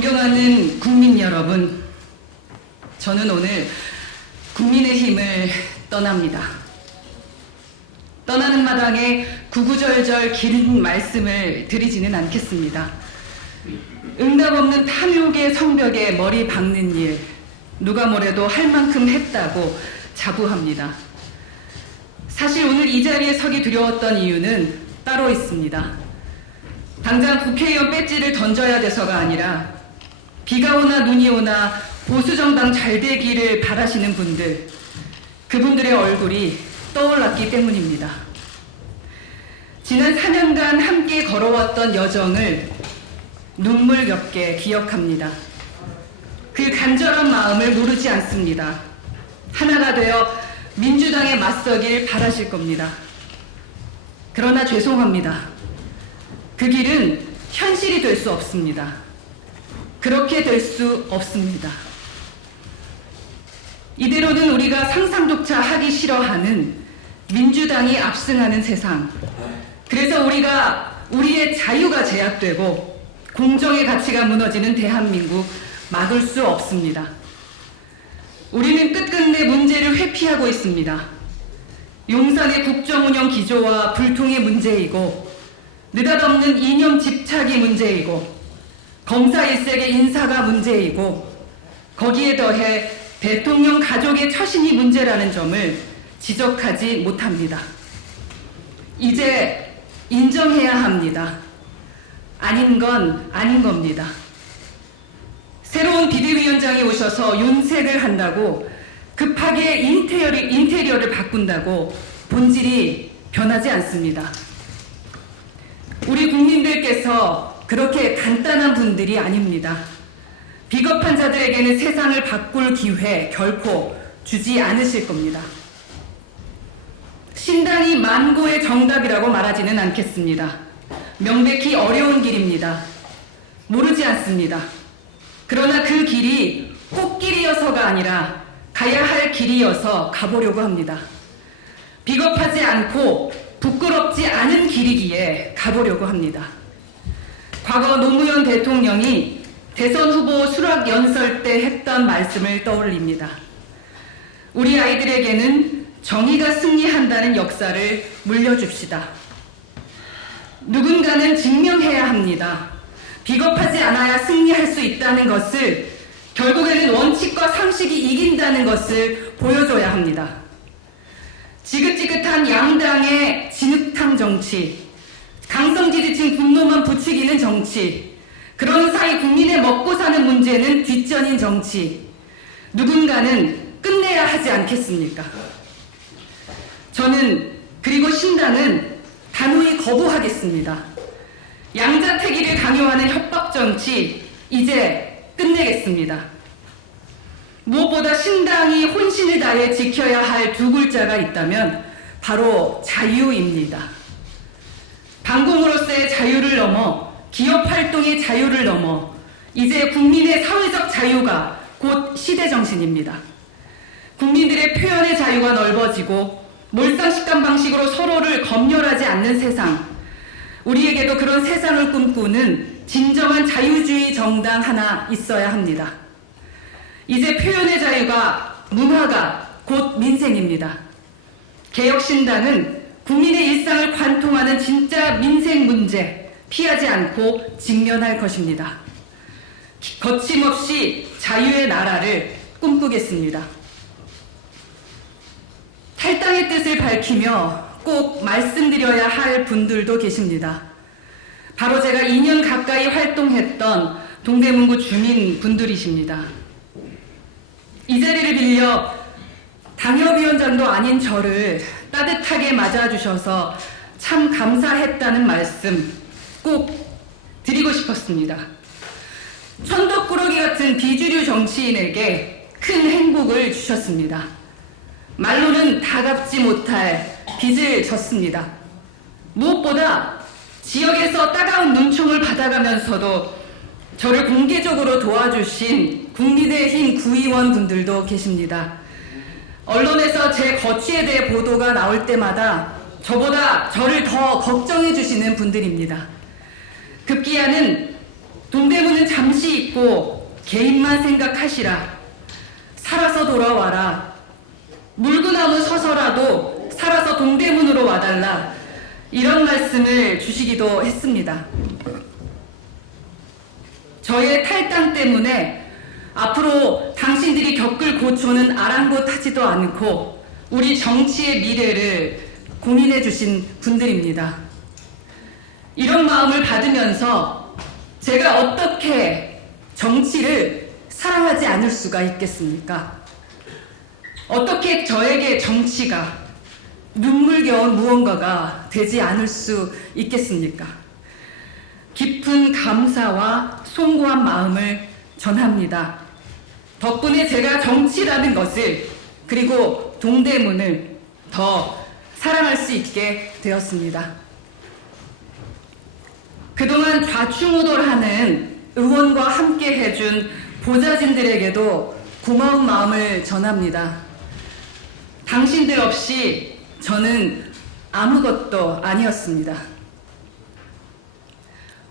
존경하는 국민 여러분, 저는 오늘 국민의힘을 떠납니다. 떠나는 마당에 구구절절 긴 말씀을 드리지는 않겠습니다. 응답 없는 탐욕의 성벽에 머리 박는 일, 누가 뭐래도 할 만큼 했다고 자부합니다. 사실 오늘 이 자리에 서기 두려웠던 이유는 따로 있습니다. 당장 국회의원 배지를 던져야 돼서가 아니라 비가 오나 눈이 오나 보수정당 잘 되기를 바라시는 분들, 그분들의 얼굴이 떠올랐기 때문입니다. 지난 4년간 함께 걸어왔던 여정을 눈물겹게 기억합니다. 그 간절한 마음을 모르지 않습니다. 하나가 되어 민주당에 맞서길 바라실 겁니다. 그러나 죄송합니다. 그 길은 현실이 될 수 없습니다. 그렇게 될 수 없습니다. 이대로는 우리가 상상조차 하기 싫어하는 민주당이 압승하는 세상, 그래서 우리의 자유가 제약되고 공정의 가치가 무너지는 대한민국 막을 수 없습니다. 우리는 끝끝내 문제를 회피하고 있습니다. 용산의 국정운영 기조와 불통의 문제이고, 느닷없는 이념 집착이 문제이고, 검사 일색의 인사가 문제이고, 거기에 더해 대통령 가족의 처신이 문제라는 점을 지적하지 못합니다. 이제 인정해야 합니다. 아닌 건 아닌 겁니다. 새로운 비대위원장이 오셔서 윤색을 한다고 급하게 인테리어를 바꾼다고 본질이 변하지 않습니다. 우리 국민들께서 그렇게 간단한 분들이 아닙니다. 비겁한 자들에게는 세상을 바꿀 기회 결코 주지 않으실 겁니다. 신당이 만고의 정답이라고 말하지는 않겠습니다. 명백히 어려운 길입니다. 모르지 않습니다. 그러나 그 길이 꽃길이어서가 아니라 가야 할 길이어서 가보려고 합니다. 비겁하지 않고 부끄럽지 않은 길이기에 가보려고 합니다. 과거 노무현 대통령이 대선 후보 수락 연설 때 했던 말씀을 떠올립니다. 우리 아이들에게는 정의가 승리한다는 역사를 물려줍시다. 누군가는 증명해야 합니다. 비겁하지 않아야 승리할 수 있다는 것을, 결국에는 원칙과 상식이 이긴다는 것을 보여줘야 합니다. 지긋지긋한 양당의 진흙탕 정치, 강성 지지층 분노만 부추기는 정치, 그런 사이 국민의 먹고 사는 문제는 뒷전인 정치, 누군가는 끝내야 하지 않겠습니까? 저는, 그리고 신당은 단호히 거부하겠습니다. 양자택일을 강요하는 협박 정치, 이제 끝내겠습니다. 무엇보다 신당이 혼신을 다해 지켜야 할 두 글자가 있다면 바로 자유입니다. 방공으로서의 자유를 넘어, 기업 활동의 자유를 넘어 이제 국민의 사회적 자유가 곧 시대정신입니다. 국민들의 표현의 자유가 넓어지고 몰상식단 방식으로 서로를 검열하지 않는 세상, 우리에게도 그런 세상을 꿈꾸는 진정한 자유주의 정당 하나 있어야 합니다. 이제 표현의 자유가, 문화가 곧 민생입니다. 개혁신당은 국민의 일상을 관통하는 진짜 민생 문제 피하지 않고 직면할 것입니다. 거침없이 자유의 나라를 꿈꾸겠습니다. 탈당의 뜻을 밝히며 꼭 말씀드려야 할 분들도 계십니다. 바로 제가 2년 가까이 활동했던 동대문구 주민분들이십니다. 이 자리를 빌려 당협위원장도 아닌 저를 따뜻하게 맞아주셔서 참 감사했다는 말씀 꼭 드리고 싶었습니다. 천덕꾸러기 같은 비주류 정치인에게 큰 행복을 주셨습니다. 말로는 다 갚지 못할 빚을 졌습니다. 무엇보다 지역에서 따가운 눈총을 받아가면서도 저를 공개적으로 도와주신 국민의힘 구의원 분들도 계십니다. 언론에서 제 거취에 대해 보도가 나올 때마다 저보다 저를 더 걱정해 주시는 분들입니다. 급기야는 동대문은 잠시 잊고 개인만 생각하시라. 살아서 돌아와라. 물구나무 서서라도 살아서 동대문으로 와달라. 이런 말씀을 주시기도 했습니다. 저의 탈당 때문에 앞으로 당신들이 겪을 고초는 아랑곳하지도 않고 우리 정치의 미래를 고민해 주신 분들입니다. 이런 마음을 받으면서 제가 어떻게 정치를 사랑하지 않을 수가 있겠습니까? 어떻게 저에게 정치가 눈물겨운 무언가가 되지 않을 수 있겠습니까? 깊은 감사와 송구한 마음을 전합니다. 덕분에 제가 정치라는 것을 그리고 동대문을 더 사랑할 수 있게 되었습니다. 그동안 좌충우돌하는 의원과 함께 해준 보좌진들에게도 고마운 마음을 전합니다. 당신들 없이 저는 아무것도 아니었습니다.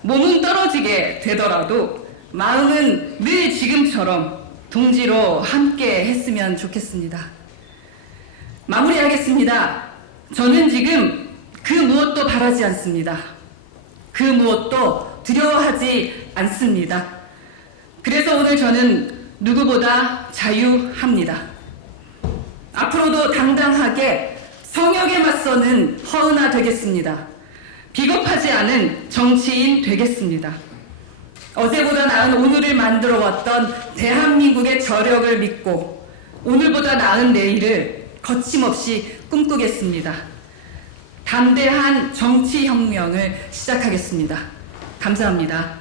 몸은 떨어지게 되더라도 마음은 늘 지금처럼 동지로 함께 했으면 좋겠습니다. 마무리하겠습니다. 저는 지금 그 무엇도 바라지 않습니다. 그 무엇도 두려워하지 않습니다. 그래서 오늘 저는 누구보다 자유합니다. 앞으로도 당당하게 성역에 맞서는 허은아 되겠습니다. 비겁하지 않은 정치인 되겠습니다. 어제보다 나은 오늘을 만들어 왔던 대한민국의 저력을 믿고 오늘보다 나은 내일을 거침없이 꿈꾸겠습니다. 담대한 정치혁명을 시작하겠습니다. 감사합니다.